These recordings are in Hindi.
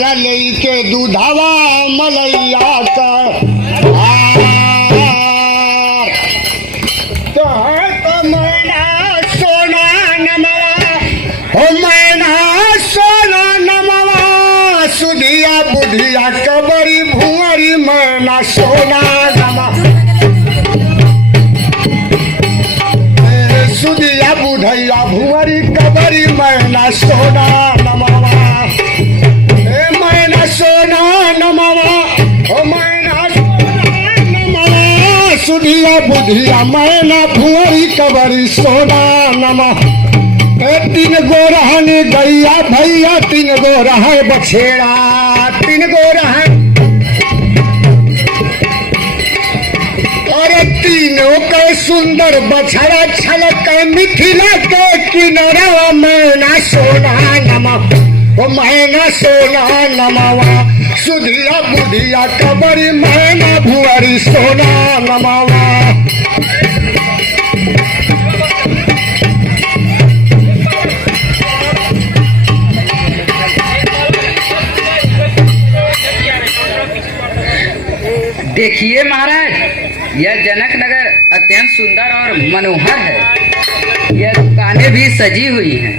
हमारा लेके दूधावा मलैया का तो है तो मैना सोना नमवा हो मैना सोना नमवा सुधिया बुधिया कबरी भुअरी मैना सोना नमा सुधिया बुधैया भुअरी कबरी मैना सोना नमवा मैना सोना नमवा ओ मैना सोना नमवा सुधिया बुधिया मैना भुअरी कबरी सोना नमा तीन गो रहने गैया भैया तीन गो रहे बछेड़ा तीन गो रहे और तीनों के सुंदर बछड़ा छलक मिथिला के किनारा मैना सोना नमा ओ मैना सोना नमावा सुधिया बुधिया कबरी मैना भुअरी सोना नमावा देखिए महाराज, यह जनक नगर अत्यंत सुंदर और मनोहर है। यह दुकानें भी सजी हुई हैं।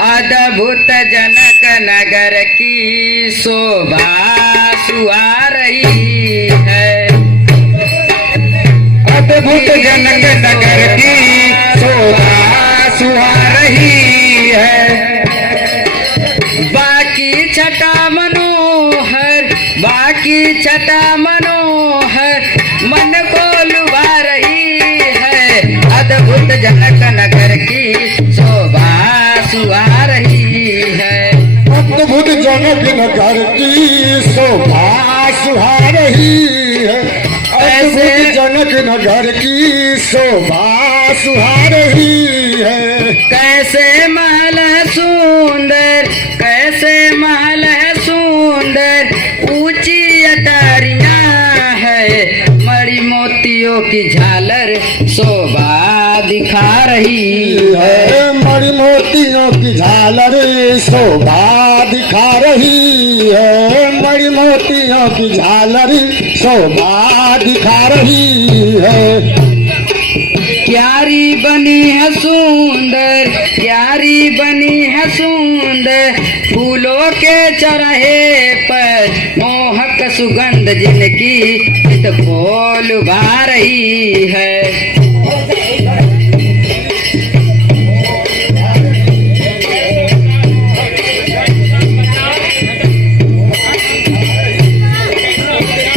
अद्भुत जनक नगर की शोभा सुहा रही है। अद्भुत जनक नगर की शोभा सुहा रही है। बाकी छटा मनोहर बाकी छटा मनोहर मन को लुभा रही है। अद्भुत जनक नगर की शोभा सुहा रही है। अद्भुत जनक नगर की शोभा सुहा रही है। अद्भुत जनक नगर की शोभा सुहा रही है। कैसे महल है सुंदर कैसे महल है सुंदर ऊंची अटारियां है। मणि मोतियों की झालर शोभा दिखा रही है। मणि मोतियों की झालर शोभा दिखा रही है। मणि मोतियों की झालर शोभा दिखा रही है। क्यारी बनी है सुंदर क्यारी बनी है सुंदर फूलों के चरहे पर मोहक सुगंध जिनकी चित को लुभा रही है।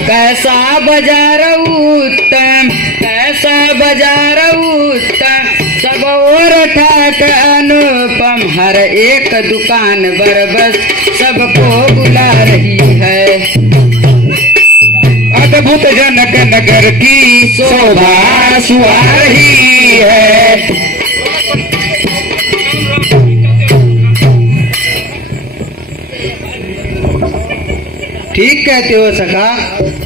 कैसा बाजार उत्तम कैसा बाजार उत्तम सब और ठाट अनुपम हर एक दुकान बरबस सबको बुला रही है। अद्भुत जनक नगर की शोभा सुहा रही है। ठीक कहते हो सखा,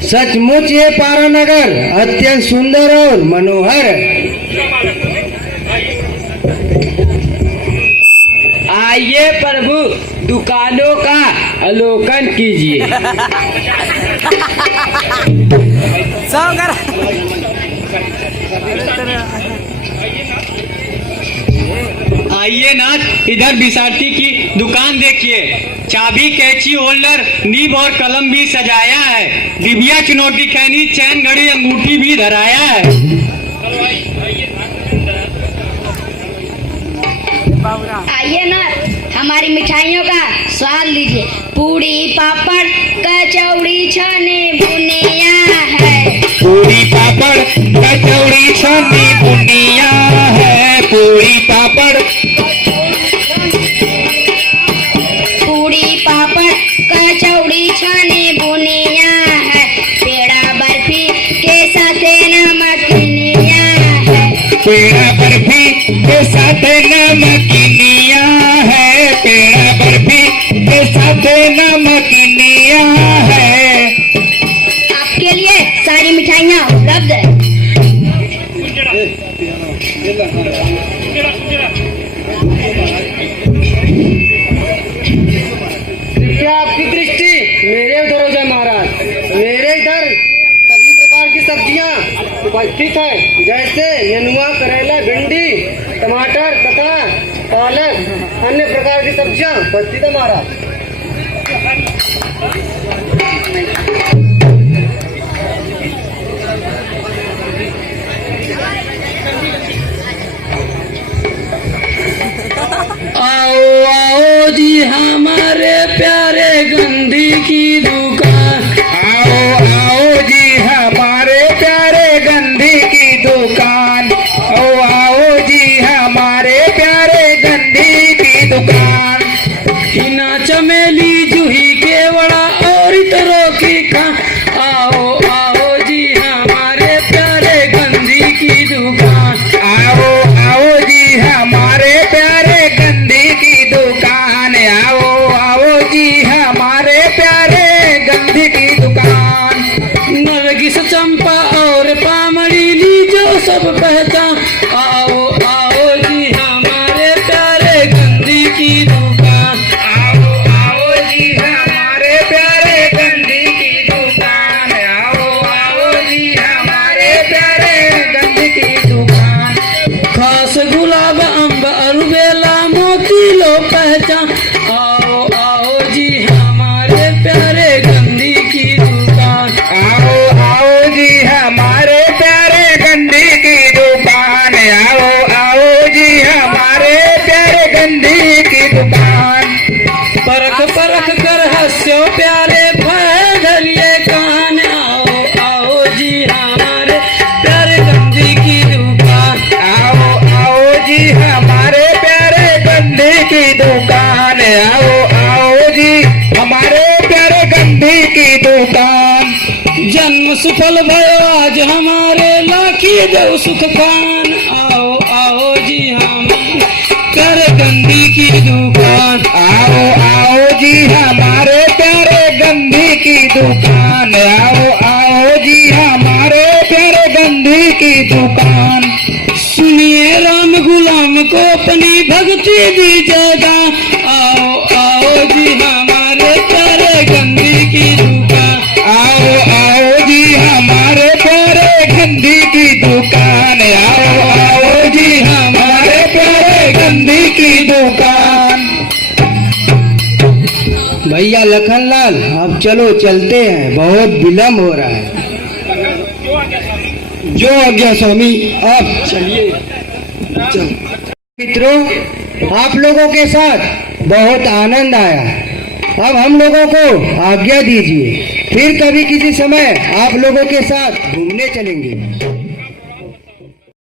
सचमुच ये पारानगर अत्यंत सुंदर और मनोहर है। आइए प्रभु दुकानों का अवलोकन कीजिए। आइए नाथ, इधर बिसारती की दुकान देखिए। चाबी कैची होल्डर नीब और कलम भी सजाया है। डिबिया चुनौती खैनी चैन घड़ी अंगूठी भी धराया है। आइए ना हमारी मिठाइयों का स्वाद लीजिए। पूड़ी पापड़ कचौड़ी छाने बुनिया है। पूरी पापड़ कचौड़ी छानी बुनिया है। पूरी पापड़ पूड़ी पापड़ कचौड़ी छाने बुनिया है। पेड़ा बर्फी के साथ नमकीनिया है। पेड़ा बर्फी के साथ नमकीनिया है। पेड़ा बर्फी के साथ नमकीनिया है। आपके लिए सारी मिठाइयाँ उपलब्ध है। उपस्थित है, जैसे नेनुआ, करेला, भिंडी, टमाटर तथा पालक, अन्य प्रकार की सब्जियां उपस्थित है महाराज। आओ आओ जी हमारे प्यारे गंदी की दुकान, आओ आओ जी हमारे प्यारे गंदी की दुकान, आओ जी हमारे प्यारे गंदी की दुकान। हिना चमेली जूही केवड़ा और इतरों की खान, आओ आओ जी हमारे प्यारे गंदी की दुकान, आओ आओ जी हमारे प्यारे गंदी की दुकान, आओ आओ जी हमारे प्यारे गंदी की दुकान। नरगिस चंपा और पामड़ी लीजो सब पहचान, आओ आओ जी हमारे प्यारे गंदी की दुकान, आओ आओ जी हमारे प्यारे गंदी की दुकान, आओ आओ जी हमारे प्यारे गंदी की दुकान। खास गुलाब अम्ब अरुबेला मोती लो पहचान, आओ आओ जी हमारे प्यारे गंदी की दुकान, आओ आओ जी हमारे प्यारे गंदी की दुकान, आओ आओ जी हमारे प्यारे गंदी की दुकान। परख परख कर हंस्यो प्यारे फैलिए कान, आओ आओ जी हमारे प्यारे गंदी की दुकान, आओ आओ जी हमारे प्यारे गंदी की दुकान, आओ आओ जी हमारे प्यारे गंदी की दुकान। जन्म सफल भयो आज हमारे लाखी दो सुख पान, आओ आओ जी हमारे प्यारे गंदी की दुकान, आओ आओ जी हमारे प्यारे गंदी की दुकान, आओ आओ जी हमारे प्यारे गंदी की दुकान। सुनिए राम गुलाम को अपनी भक्ति दीजिएगा, आओ आओ जी हमारे प्यारे गंदी की दुकान, आओ आओ जी हमारे प्यारे गंदी की दुकान, आओ आओ जी हमारे प्यारे गंदी की दुकान। भैया लखनलाल, अब चलो चलते हैं, बहुत विलम्ब हो रहा है। जो आज्ञा स्वामी, आप चलिए। मित्रों, आप लोगों के साथ बहुत आनंद आया। अब हम लोगों को आज्ञा दीजिए, फिर कभी किसी समय आप लोगों के साथ घूमने चलेंगे।